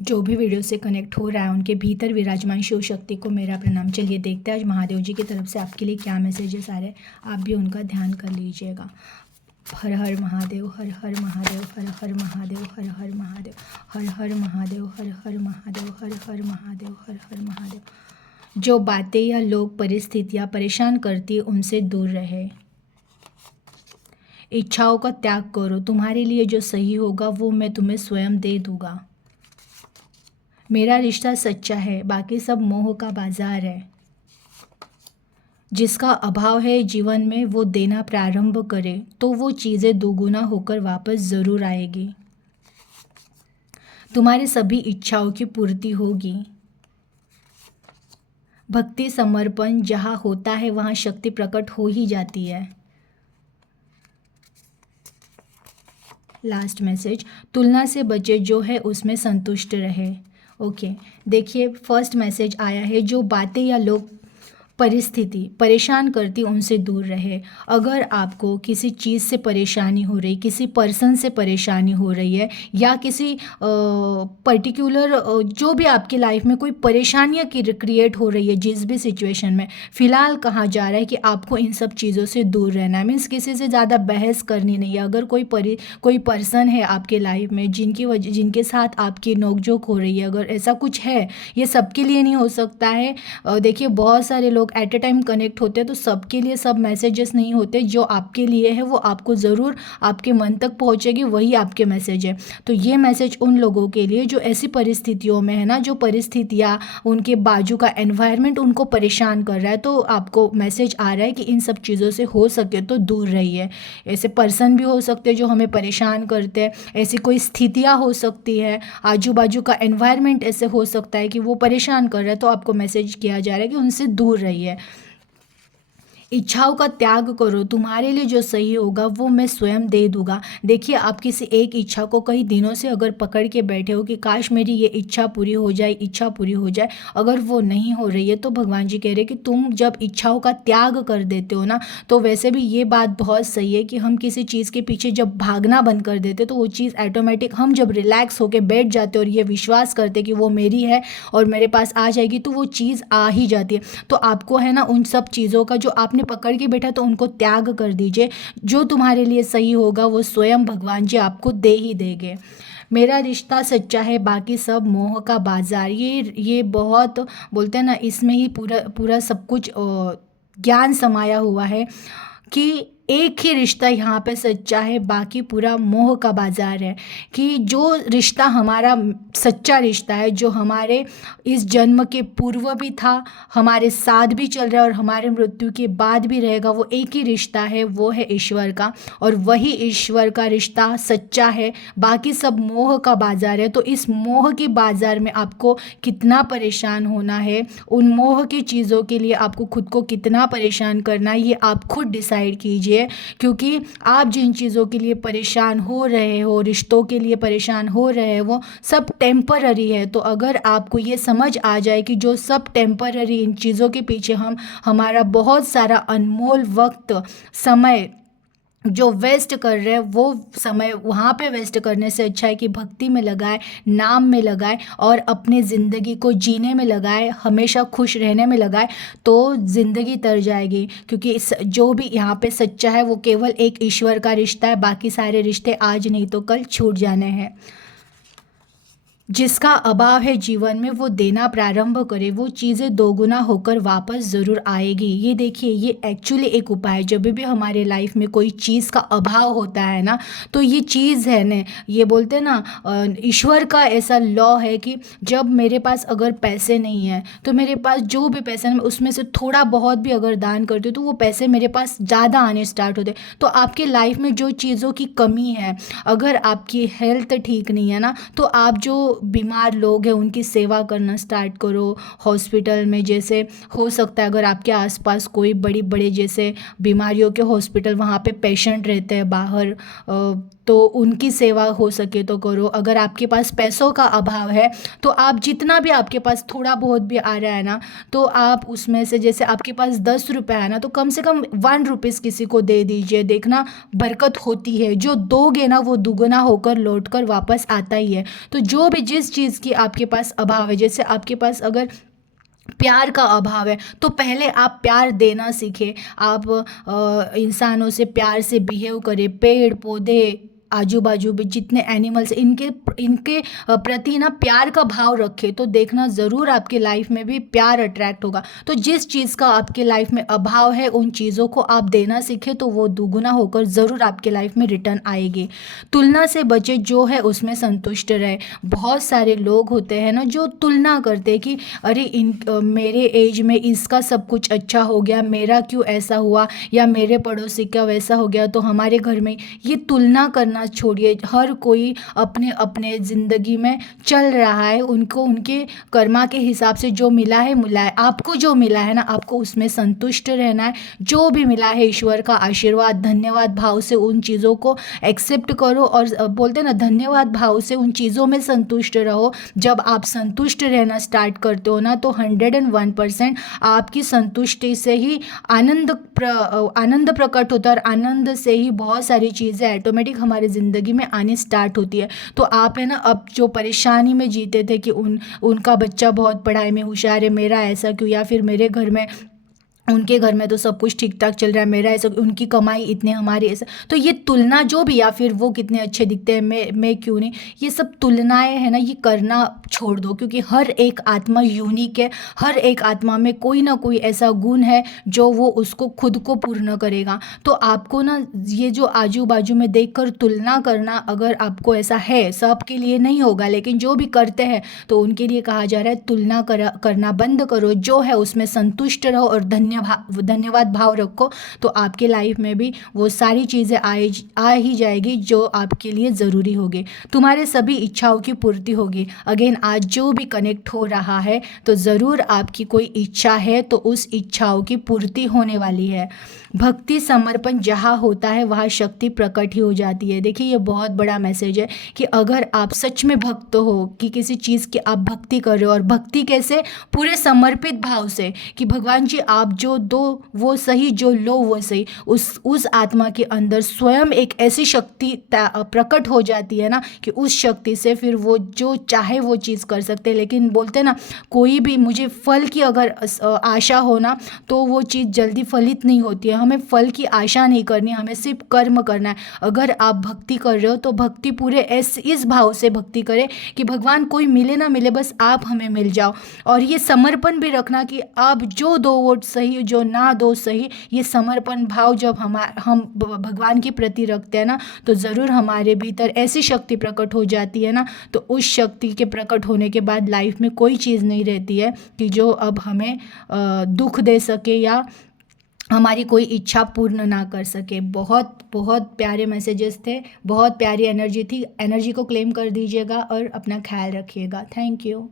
जो भी वीडियो से कनेक्ट हो रहा है उनके भीतर विराजमान शिव शक्ति को मेरा प्रणाम। चलिए देखते हैं आज महादेव जी की तरफ से आपके लिए क्या मैसेजेस आ रहे हैं, आप भी उनका ध्यान कर लीजिएगा। हर हर महादेव, हर हर महादेव, हर हर महादेव, हर हर महादेव, हर हर महादेव, हर हर महादेव, हर हर महादेव, हर हर महादेव। जो बातें या लोग परिस्थितियाँ परेशान करती उनसे दूर रहे। इच्छाओं का त्याग करो, तुम्हारे लिए जो सही होगा वो मैं तुम्हें स्वयं दे दूंगा। मेरा रिश्ता सच्चा है, बाकी सब मोह का बाजार है। जिसका अभाव है जीवन में वो देना प्रारंभ करे तो वो चीज़ें दोगुना होकर वापस ज़रूर आएगी। तुम्हारी सभी इच्छाओं की पूर्ति होगी। भक्ति समर्पण जहाँ होता है वहाँ शक्ति प्रकट हो ही जाती है। लास्ट मैसेज, तुलना से बचे, जो है उसमें संतुष्ट रहे। ओके, देखिए फर्स्ट मैसेज आया है, जो बातें या लोग परिस्थिति परेशान करती उनसे दूर रहे। अगर आपको किसी चीज़ से परेशानी हो रही, किसी पर्सन से परेशानी हो रही है, या किसी पर्टिकुलर जो भी आपकी लाइफ में कोई परेशानियाँ क्रिएट हो रही है, जिस भी सिचुएशन में, फ़िलहाल कहा जा रहा है कि आपको इन सब चीज़ों से दूर रहना है। मीन्स किसी से ज़्यादा बहस करनी नहीं है। अगर कोई पर्सन है आपके लाइफ में जिनके साथ आपकी नोकझोंक हो रही है, अगर ऐसा कुछ है, ये सबके लिए नहीं हो सकता है। देखिए बहुत सारे लोग एट ए टाइम कनेक्ट होते हैं, तो सबके लिए सब मैसेजेस नहीं होते। जो आपके लिए है वो आपको ज़रूर आपके मन तक पहुंचेगी, वही आपके मैसेज है। तो ये मैसेज उन लोगों के लिए जो ऐसी परिस्थितियों में है ना, जो परिस्थितियाँ, उनके बाजू का एनवायरनमेंट उनको परेशान कर रहा है, तो आपको मैसेज आ रहा है कि इन सब चीज़ों से हो सके तो दूर रहिए। ऐसे पर्सन भी हो सकते हैं जो हमें परेशान करते हैं, ऐसी कोई स्थितियाँ हो सकती है, आजू बाजू का एनवायरनमेंट ऐसे हो सकता है कि वो परेशान कर रहा है, तो आपको मैसेज किया जा रहा है कि उनसे दूर रहिए। इच्छाओं का त्याग करो, तुम्हारे लिए जो सही होगा वो मैं स्वयं दे दूंगा। देखिए आप किसी एक इच्छा को कई दिनों से अगर पकड़ के बैठे हो कि काश मेरी ये इच्छा पूरी हो जाए, इच्छा पूरी हो जाए, अगर वो नहीं हो रही है, तो भगवान जी कह रहे हैं कि तुम जब इच्छाओं का त्याग कर देते हो ना, तो वैसे भी ये बात बहुत सही है कि हम किसी चीज़ के पीछे जब भागना बंद कर देते तो वो चीज़ ऑटोमेटिक, हम जब रिलैक्स होकर बैठ जाते और ये विश्वास करते कि वो मेरी है और मेरे पास आ जाएगी, तो वो चीज़ आ ही जाती है। तो आपको है ना, उन सब चीज़ों का जो आपने पकड़ के बैठा तो उनको त्याग कर दीजिए। जो तुम्हारे लिए सही होगा वो स्वयं भगवान जी आपको दे ही देंगे। मेरा रिश्ता सच्चा है, बाकी सब मोह का बाजार। ये बहुत बोलते हैं ना, इसमें ही पूरा पूरा सब कुछ ज्ञान समाया हुआ है कि एक ही रिश्ता यहाँ पे सच्चा है, बाकी पूरा मोह का बाजार है। कि जो रिश्ता हमारा सच्चा रिश्ता है, जो हमारे इस जन्म के पूर्व भी था, हमारे साथ भी चल रहा है और हमारे मृत्यु के बाद भी रहेगा, वो एक ही रिश्ता है, वो है ईश्वर का। और वही ईश्वर का रिश्ता सच्चा है, बाकी सब मोह का बाजार है। तो इस मोह के बाजार में आपको कितना परेशान होना है, उन मोह की चीज़ों के लिए आपको खुद को कितना परेशान करना है, ये आप खुद डिसाइड कीजिए। क्योंकि आप जिन चीज़ों के लिए परेशान हो रहे हो, रिश्तों के लिए परेशान हो रहे हो, वो सब टेम्पररी है। तो अगर आपको ये समझ आ जाए कि जो सब टेम्पररी, इन चीज़ों के पीछे हम हमारा बहुत सारा अनमोल वक्त, समय जो वेस्ट कर रहे हैं, वो समय वहाँ पे वेस्ट करने से अच्छा है कि भक्ति में लगाए, नाम में लगाए और अपने ज़िंदगी को जीने में लगाए, हमेशा खुश रहने में लगाए, तो ज़िंदगी तर जाएगी। क्योंकि जो भी यहाँ पे सच्चा है वो केवल एक ईश्वर का रिश्ता है, बाकी सारे रिश्ते आज नहीं तो कल छूट जाने हैं। जिसका अभाव है जीवन में वो देना प्रारंभ करे, वो चीज़ें दोगुना होकर वापस ज़रूर आएगी। ये देखिए, ये एक्चुअली एक उपाय है। जब भी हमारे लाइफ में कोई चीज़ का अभाव होता है ना, तो ये चीज़ है ना, ये बोलते हैं ना, ईश्वर का ऐसा लॉ है कि जब मेरे पास अगर पैसे नहीं हैं, तो मेरे पास जो भी पैसे हैं उसमें से थोड़ा बहुत भी अगर दान करती हूँ तो वो पैसे मेरे पास ज़्यादा आने स्टार्ट होते हैं। तो आपके लाइफ में जो चीज़ों की कमी है, अगर आपकी हेल्थ ठीक नहीं है ना, तो आप जो बीमार लोग हैं उनकी सेवा करना स्टार्ट करो। हॉस्पिटल में जैसे हो सकता है, अगर आपके आसपास कोई बड़ी बड़े जैसे बीमारियों के हॉस्पिटल, वहाँ पे पेशेंट रहते हैं बाहर, तो उनकी सेवा हो सके तो करो। अगर आपके पास पैसों का अभाव है तो आप जितना भी आपके पास थोड़ा बहुत भी आ रहा है ना, तो आप उसमें से, जैसे आपके पास 10 रुपये है ना, तो कम से कम 1 रुपीज़ किसी को दे दीजिए। देखना बरकत होती है, जो दोगे ना वो दुगना होकर लौट कर वापस आता ही है। तो जो भी जिस चीज़ की आपके पास अभाव है, जैसे आपके पास अगर प्यार का अभाव है तो पहले आप प्यार देना सीखें। आप इंसानों से प्यार से बिहेव करें। पेड़ पौधे, आजू बाजू में जितने एनिमल्स, इनके इनके प्रति ना प्यार का भाव रखें, तो देखना ज़रूर आपके लाइफ में भी प्यार अट्रैक्ट होगा। तो जिस चीज़ का आपके लाइफ में अभाव है उन चीज़ों को आप देना सीखें, तो वो दुगुना होकर ज़रूर आपके लाइफ में रिटर्न आएगी। तुलना से बचे, जो है उसमें संतुष्ट रहे। बहुत सारे लोग होते हैं ना जो तुलना करते हैं कि अरे मेरे एज में इसका सब कुछ अच्छा हो गया, मेरा क्यों ऐसा हुआ, या मेरे पड़ोसी का वैसा हो गया, तो हमारे घर में। ये तुलना करना छोड़िए। हर कोई अपने अपने ज़िंदगी में चल रहा है, उनको उनके कर्मा के हिसाब से जो मिला है मिला है। आपको जो मिला है ना, आपको उसमें संतुष्ट रहना है। जो भी मिला है ईश्वर का आशीर्वाद, धन्यवाद भाव से उन चीज़ों को एक्सेप्ट करो, और बोलते हैं ना, धन्यवाद भाव से उन चीज़ों में संतुष्ट रहो। जब आप संतुष्ट रहना स्टार्ट करते हो ना, तो 101% आपकी संतुष्टि से ही आनंद प्रकट होता है, और आनंद से ही बहुत सारी चीज़ें ऑटोमेटिक हमारे ज़िंदगी में आनी स्टार्ट होती है। तो आप है ना, अब जो परेशानी में जीते थे कि उनका बच्चा बहुत पढ़ाई में होशियार है, मेरा ऐसा क्यों, या फिर मेरे घर में, उनके घर में तो सब कुछ ठीक ठाक चल रहा है, मेरा ऐसा, उनकी कमाई इतने, हमारी ऐसा, तो ये तुलना जो भी, या फिर वो कितने अच्छे दिखते हैं, मैं क्यों नहीं, ये सब तुलनाएं है ना, ये करना छोड़ दो। क्योंकि हर एक आत्मा यूनिक है। हर एक आत्मा में कोई ना कोई ऐसा गुण है जो वो उसको खुद को पूर्ण करेगा। तो आपको ना ये जो आजू बाजू में देख कर तुलना करना, अगर आपको ऐसा है, सबके लिए नहीं होगा लेकिन जो भी करते हैं, तो उनके लिए कहा जा रहा है तुलना करना बंद करो। जो है उसमें संतुष्ट रहो और धन्यवाद भाव रखो, तो आपके लाइफ में भी वो सारी चीज़ें आ ही जाएगी जो आपके लिए ज़रूरी होगी। तुम्हारे सभी इच्छाओं की पूर्ति होगी। अगेन, आज जो भी कनेक्ट हो रहा है, तो ज़रूर आपकी कोई इच्छा है तो उस इच्छाओं की पूर्ति होने वाली है। भक्ति समर्पण जहाँ होता है वहाँ शक्ति प्रकट ही हो जाती है। देखिए, ये बहुत बड़ा मैसेज है कि अगर आप सच में भक्त हो, कि किसी चीज़ की आप भक्ति कर रहे हो, और भक्ति कैसे, पूरे समर्पित भाव से, कि भगवान जी आप जो दो वो सही, जो लो वो सही, उस आत्मा के अंदर स्वयं एक ऐसी शक्ति प्रकट हो जाती है ना, कि उस शक्ति से फिर वो जो चाहे वो चीज़ कर सकते हैं। लेकिन बोलते हैं ना, कोई भी, मुझे फल की अगर आशा हो ना, तो वो चीज़ जल्दी फलित नहीं होती है। हमें फल की आशा नहीं करनी, हमें सिर्फ कर्म करना है। अगर आप भक्ति कर रहे हो तो भक्ति पूरे इस भाव से भक्ति करें कि भगवान कोई मिले ना मिले, बस आप हमें मिल जाओ। और ये समर्पण भी रखना कि आप जो दो वो सही, जो ना दो सही। ये समर्पण भाव जब हम भगवान के प्रति रखते हैं ना, तो ज़रूर हमारे भीतर ऐसी शक्ति प्रकट हो जाती है ना, तो उस शक्ति के प्रकट होने के बाद लाइफ में कोई चीज़ नहीं रहती है कि जो अब हमें दुख दे सके या हमारी कोई इच्छा पूर्ण ना कर सके। बहुत बहुत प्यारे मैसेजेस थे, बहुत प्यारी एनर्जी थी। एनर्जी को क्लेम कर दीजिएगा और अपना ख्याल रखिएगा। Thank you.